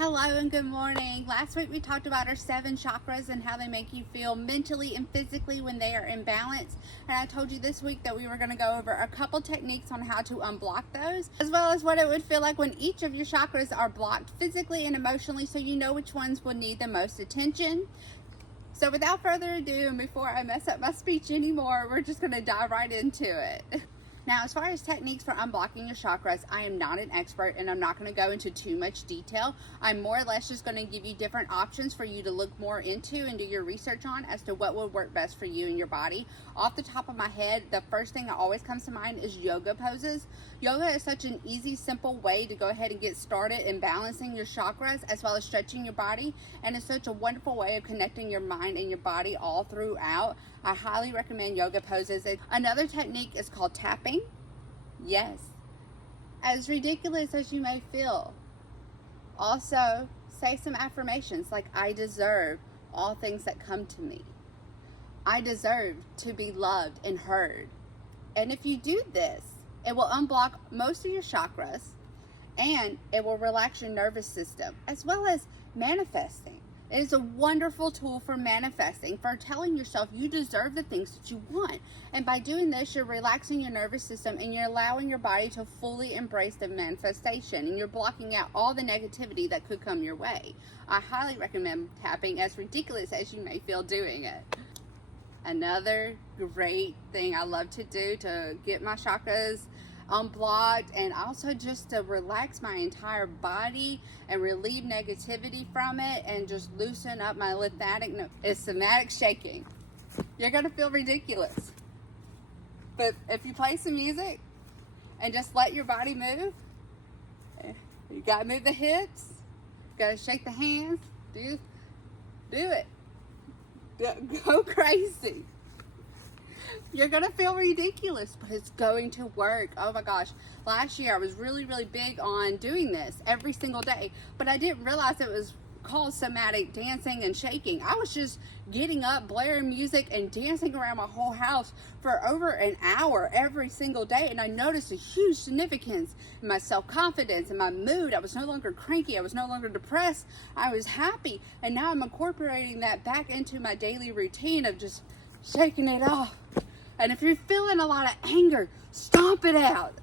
Hello and good morning. Last week we talked about our 7 chakras and how they make you feel mentally and physically when they are in balance. And I told you this week that we were going to go over a couple techniques on how to unblock those, as well as what it would feel like when each of your chakras are blocked physically and emotionally, so you know which ones will need the most attention. So without further ado, and before I mess up my speech anymore, we're just going to dive right into it. Now, as far as techniques for unblocking your chakras, I am not an expert and I'm not going to go into too much detail. I'm more or less just going to give you different options for you to look more into and do your research on as to what would work best for you and your body. Off the top of my head, the first thing that always comes to mind is yoga poses. Yoga is such an easy, simple way to go ahead and get started in balancing your chakras as well as stretching your body, and it's such a wonderful way of connecting your mind and your body all throughout. I highly recommend yoga poses. Another technique is called tapping. Yes, as ridiculous as you may feel. Also, say some affirmations like, I deserve all things that come to me. I deserve to be loved and heard. And if you do this, it will unblock most of your chakras and it will relax your nervous system, as well as manifesting. It is a wonderful tool for manifesting, for telling yourself you deserve the things that you want. And by doing this, you're relaxing your nervous system and you're allowing your body to fully embrace the manifestation, and you're blocking out all the negativity that could come your way. I highly recommend tapping, as ridiculous as you may feel doing it. Another great thing I love to do to get my chakras unblocked and also just to relax my entire body and relieve negativity from it and just loosen up my lymphatic is somatic shaking. You're gonna feel ridiculous, but if you play some music and just let your body move, you gotta move the hips, gotta shake the hands, do it, go crazy. You're going to feel ridiculous, but it's going to work. Oh my gosh. Last year I was really big on doing this every single day, but I didn't realize it was called somatic dancing and shaking. I was just getting up, blaring music, and dancing around my whole house for over an hour every single day, and I noticed a huge significance in my self-confidence and my mood. I was no longer cranky. I was no longer depressed. I was happy, and now I'm incorporating that back into my daily routine of just shaking it off. And if you're feeling a lot of anger, stomp it out.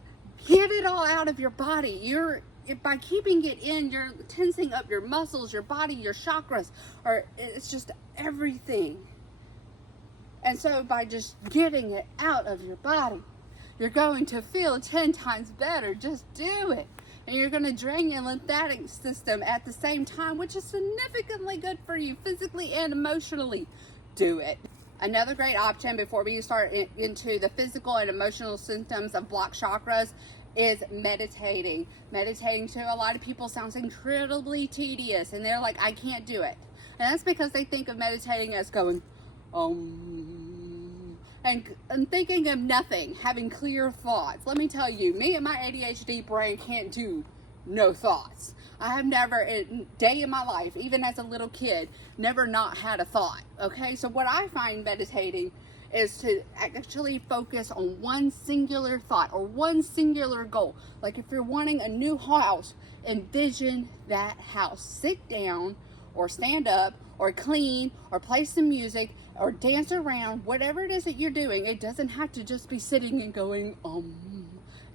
Get it all out of your body. By keeping it in, you're tensing up your muscles, your body, your chakras, or it's just everything. And so by just getting it out of your body, you're going to feel 10 times better. Just do it. And you're going to drain your lymphatic system at the same time, which is significantly good for you physically and emotionally. Do it. Another great option before we start into the physical and emotional symptoms of blocked chakras is meditating. Meditating to a lot of people sounds incredibly tedious, and they're like, I can't do it. And that's because they think of meditating as going, and thinking of nothing, having clear thoughts. Let me tell you, me and my ADHD brain can't do no thoughts. I have never, a day in my life, even as a little kid, never not had a thought, okay? So what I find meditating is to actually focus on one singular thought or one singular goal. Like if you're wanting a new house, envision that house. Sit down or stand up or clean or play some music or dance around, whatever it is that you're doing. It doesn't have to just be sitting and going,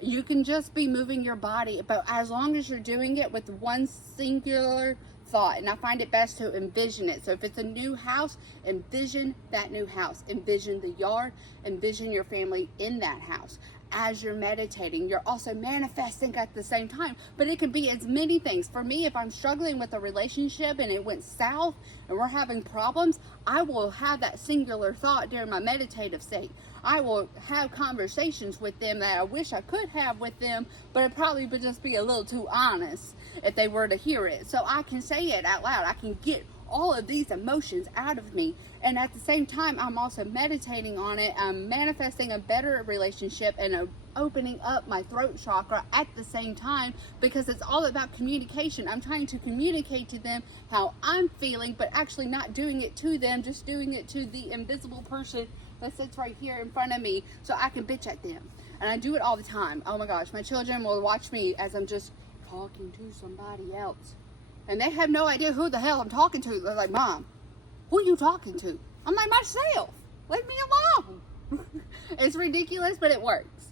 You can just be moving your body, but as long as you're doing it with one singular thought. And I find it best to envision it. So if it's a new house, envision that new house. Envision the yard. Envision your family in that house. As you're meditating, you're also manifesting at the same time. But it can be as many things. For me, if I'm struggling with a relationship and it went south and we're having problems, I will have that singular thought during my meditative state. I will have conversations with them that I wish I could have with them, but it probably would just be a little too honest if they were to hear it. So I can say it out loud. I can get all of these emotions out of me, and at the same time I'm also meditating on it. I'm manifesting a better relationship and opening up my throat chakra at the same time, because it's all about communication. I'm trying to communicate to them how I'm feeling, but actually not doing it to them, just doing it to the invisible person that sits right here in front of me so I can bitch at them. And I do it all the time. Oh my gosh, my children will watch me as I'm just talking to somebody else. And they have no idea who the hell I'm talking to. They're like, Mom, who are you talking to? I'm like, myself. Leave me alone. It's ridiculous, but it works.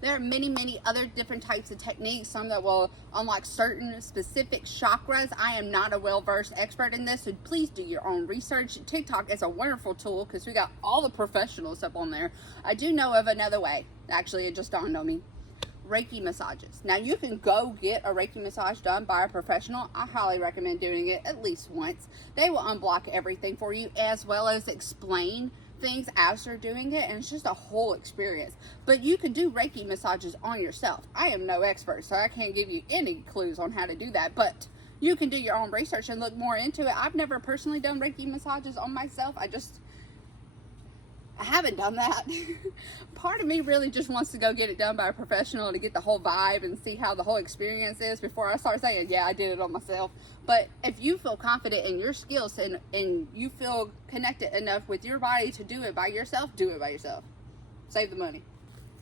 There are many, many other different types of techniques, some that will unlock certain specific chakras. I am not a well-versed expert in this, so please do your own research. TikTok is a wonderful tool because we got all the professionals up on there. I do know of another way. Actually, it just dawned on me. Reiki massages. Now, you can go get a Reiki massage done by a professional. I highly recommend doing it at least once. They will unblock everything for you as well as explain things as you're doing it, and it's just a whole experience. But you can do Reiki massages on yourself. I am no expert, so I can't give you any clues on how to do that, but you can do your own research and look more into it. I've never personally done Reiki massages on myself. I haven't done that. Part of me really just wants to go get it done by a professional to get the whole vibe and see how the whole experience is before I start saying, yeah, I did it on myself. But if you feel confident in your skills and you feel connected enough with your body to do it by yourself, do it by yourself. Save the money.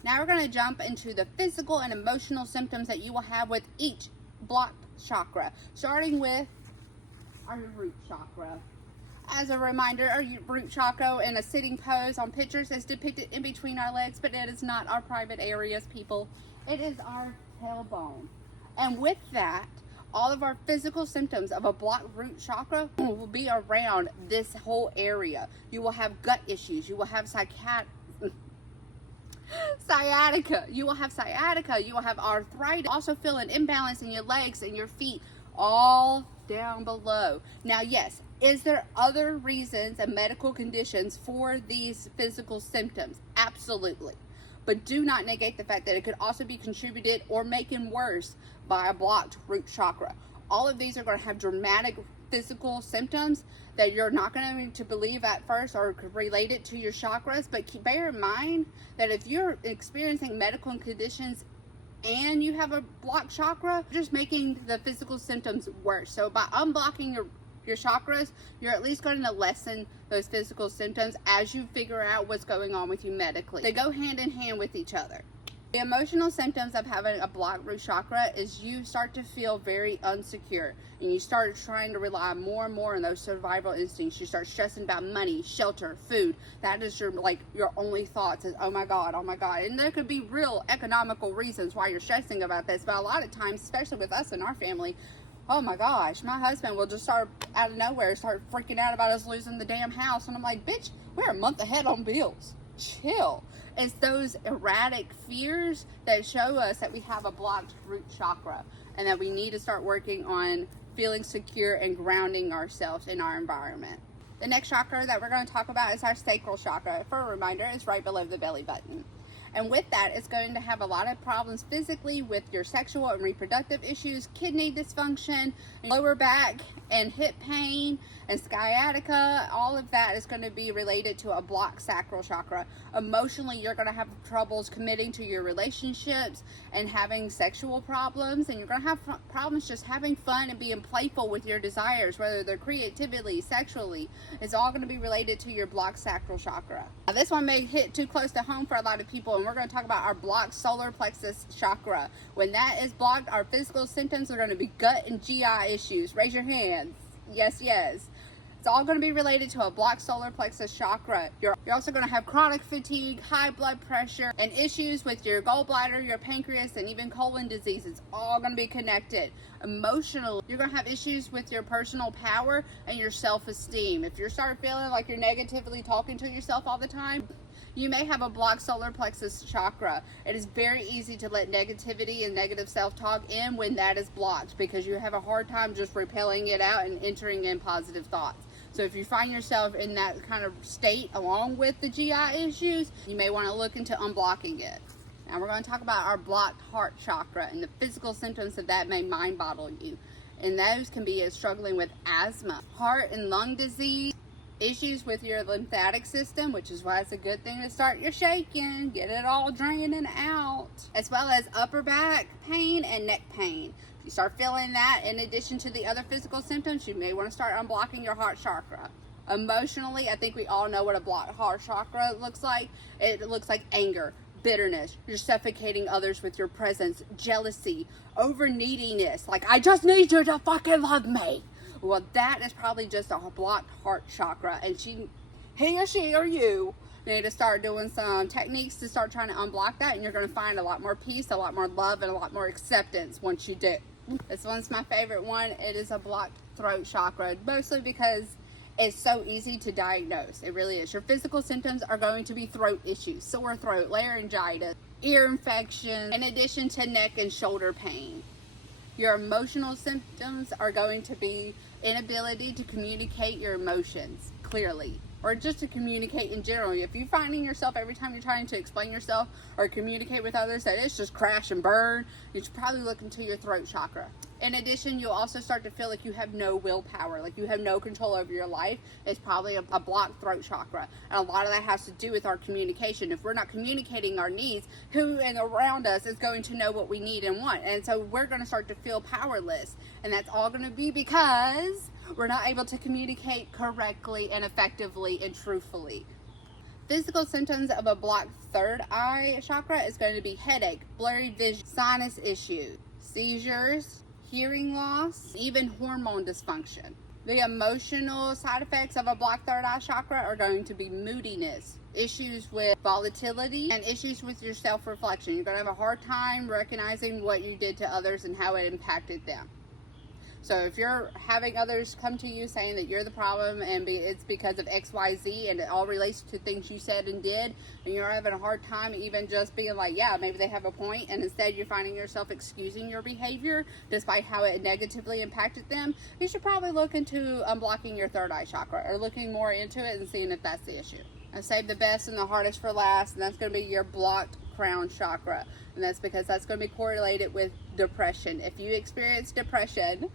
Now we're going to jump into the physical and emotional symptoms that you will have with each blocked chakra, starting with our root chakra. As a reminder, our root chakra in a sitting pose on pictures is depicted in between our legs, but it is not our private areas, people. It is our tailbone. And with that, all of our physical symptoms of a blocked root chakra will be around this whole area. You will have gut issues. You will have sciatica. You will have sciatica. You will have arthritis. Also feel an imbalance in your legs and your feet, all down below. Now, yes, is there other reasons and medical conditions for these physical symptoms? Absolutely. But do not negate the fact that it could also be contributed or making worse by a blocked root chakra. All of these are going to have dramatic physical symptoms that you're not going to believe at first or relate it to your chakras. But bear in mind that if you're experiencing medical conditions and you have a blocked chakra, just making the physical symptoms worse. So by unblocking your chakras, you're at least going to lessen those physical symptoms as you figure out what's going on with you medically. They go hand in hand with each other. The emotional symptoms of having a blocked root chakra is you start to feel very insecure, and you start trying to rely more and more on those survival instincts. You start stressing about money, shelter, food. That is your only thoughts is, oh my God. And there could be real economical reasons why you're stressing about this, but a lot of times, especially with us in our family, oh my gosh, my husband will just start out of nowhere, start freaking out about us losing the damn house. And I'm like, bitch, we're a month ahead on bills. Chill. It's those erratic fears that show us that we have a blocked root chakra and that we need to start working on feeling secure and grounding ourselves in our environment. The next chakra that we're going to talk about is our sacral chakra. For a reminder, it's right below the belly button. And with that, it's going to have a lot of problems physically with your sexual and reproductive issues, kidney dysfunction, lower back and hip pain, and sciatica. All of that is going to be related to a blocked sacral chakra. Emotionally, you're going to have troubles committing to your relationships and having sexual problems, and you're going to have problems just having fun and being playful with your desires, whether they're creatively, sexually. It's all going to be related to your blocked sacral chakra. Now, this one may hit too close to home for a lot of people, and we're going to talk about our blocked solar plexus chakra. When that is blocked, our physical symptoms are going to be gut and GI issues. Raise your hands. Yes. It's all going to be related to a blocked solar plexus chakra. You're also going to have chronic fatigue, high blood pressure, and issues with your gallbladder, your pancreas, and even colon disease. It's all going to be connected. Emotionally, you're going to have issues with your personal power and your self-esteem. If you start feeling like you're negatively talking to yourself all the time, you may have a blocked solar plexus chakra. It is very easy to let negativity and negative self-talk in when that is blocked because you have a hard time just repelling it out and entering in positive thoughts. So if you find yourself in that kind of state along with the GI issues, you may want to look into unblocking it. Now we're going to talk about our blocked heart chakra, and the physical symptoms of that may mind bottle you. And those can be struggling with asthma, heart and lung disease, issues with your lymphatic system, which is why it's a good thing to start your shaking, get it all draining out, as well as upper back pain and neck pain. If you start feeling that, in addition to the other physical symptoms, you may want to start unblocking your heart chakra. Emotionally, I think we all know what a blocked heart chakra looks like. It looks like anger, bitterness, you're suffocating others with your presence, jealousy, over neediness, like I just need you to fucking love me. Well, that is probably just a blocked heart chakra, and he or she or you need to start doing some techniques to start trying to unblock that, and you're going to find a lot more peace, a lot more love, and a lot more acceptance once you do. This one's my favorite one. It is a blocked throat chakra, mostly because it's so easy to diagnose. It really is. Your physical symptoms are going to be throat issues, sore throat, laryngitis, ear infection, in addition to neck and shoulder pain. Your emotional symptoms are going to be inability to communicate your emotions clearly, or just to communicate in general. If you're finding yourself every time you're trying to explain yourself or communicate with others that it's just crash and burn, you should probably look into your throat chakra. In addition, you'll also start to feel like you have no willpower, like you have no control over your life. It's probably a blocked throat chakra. And a lot of that has to do with our communication. If we're not communicating our needs, who and around us is going to know what we need and want? And so we're going to start to feel powerless. And that's all going to be because we're not able to communicate correctly and effectively and truthfully. Physical symptoms of a blocked third eye chakra is going to be headache, blurry vision, sinus issues, seizures, hearing loss, even hormone dysfunction. The emotional side effects of a blocked third eye chakra are going to be moodiness, issues with volatility, and issues with your self-reflection. You're going to have a hard time recognizing what you did to others and how it impacted them. So if you're having others come to you saying that you're the problem and it's because of XYZ and it all relates to things you said and did, and you're having a hard time even just being like, yeah, maybe they have a point, and instead you're finding yourself excusing your behavior despite how it negatively impacted them, you should probably look into unblocking your third eye chakra or looking more into it and seeing if that's the issue. I saved the best and the hardest for last, and that's going to be your blocked crown chakra. And that's because that's going to be correlated with depression. If you experience depression,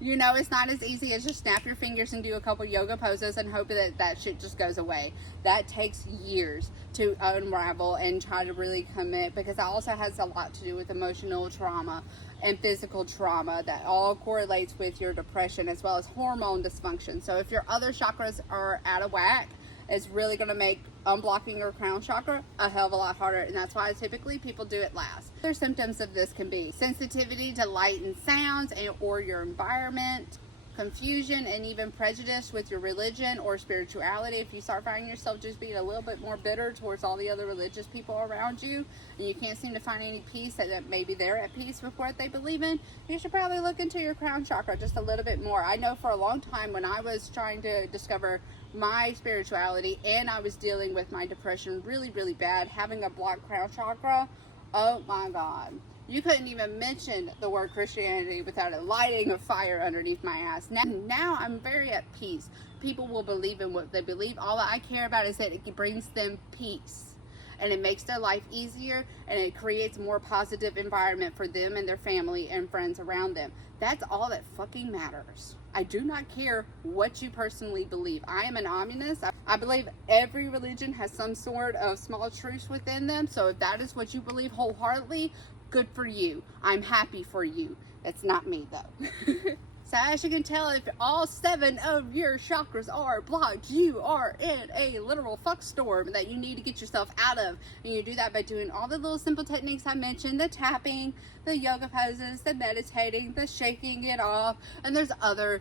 you know it's not as easy as just snap your fingers and do a couple yoga poses and hope that that shit just goes away. That takes years to unravel and try to really commit, because it also has a lot to do with emotional trauma and physical trauma that all correlates with your depression, as well as hormone dysfunction. So if your other chakras are out of whack, it's really going to make unblocking your crown chakra a hell of a lot harder, and that's why typically people do it last. Other symptoms of this can be sensitivity to light and sounds or your environment, confusion and even prejudice with your religion or spirituality. If you start finding yourself just being a little bit more bitter towards all the other religious people around you, and you can't seem to find any peace, that maybe they're at peace with what they believe in, you should probably look into your crown chakra just a little bit more. I know for a long time when I was trying to discover my spirituality and I was dealing with my depression really, really bad, having a blocked crown chakra, oh my God. You couldn't even mention the word Christianity without it lighting a fire underneath my ass. Now I'm very at peace. People will believe in what they believe. All I care about is that it brings them peace. And it makes their life easier, and it creates a more positive environment for them and their family and friends around them. That's all that fucking matters. I do not care what you personally believe. I am an omnist. I believe every religion has some sort of small truth within them. So if that is what you believe wholeheartedly, good for you. I'm happy for you. It's not me though. So as you can tell, if all 7 of your chakras are blocked, you are in a literal fuck storm that you need to get yourself out of. And you do that by doing all the little simple techniques I mentioned, the tapping, the yoga poses, the meditating, the shaking it off, and there's other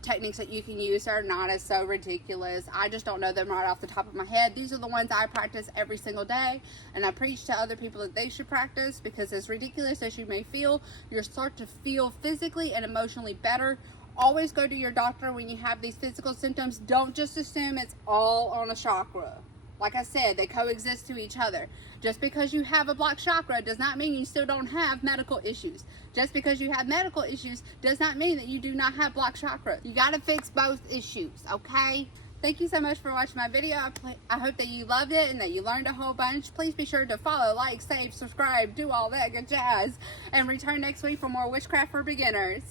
techniques that you can use that are not as so ridiculous. I just don't know them right off the top of my head. These are the ones I practice every single day, and I preach to other people that they should practice, because as ridiculous as you may feel, you'll start to feel physically and emotionally better. Always go to your doctor when you have these physical symptoms. Don't just assume it's all on a chakra. Like I said, they coexist to each other. Just because you have a blocked chakra does not mean you still don't have medical issues. Just because you have medical issues does not mean that you do not have blocked chakra. You got to fix both issues, okay? Thank you so much for watching my video. I hope that you loved it and that you learned a whole bunch. Please be sure to follow, like, save, subscribe, do all that good jazz. And return next week for more Witchcraft for Beginners.